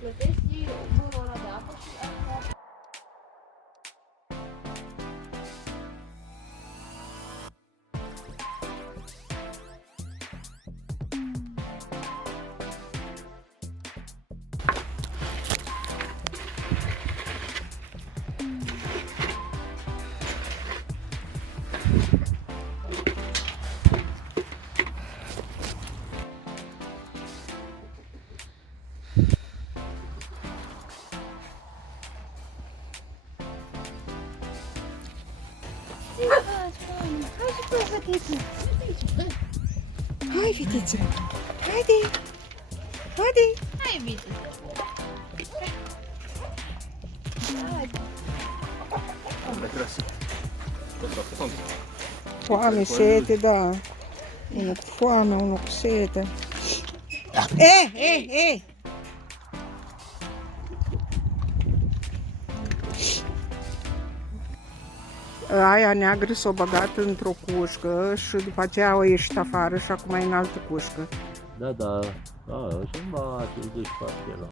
Plătești burul ăla de apă și asta. Hai și tu, fetiță! Hai, fetiță! Haide! Haide! Hai, Viță! Foame, sete, da. Unul cu foame, unul cu sete. Ei! Aia neagră s-a băgat într-o cușcă și după aceea a ieșit afară și acum e în altă cușcă. Da, și bate, îl duci pe acela.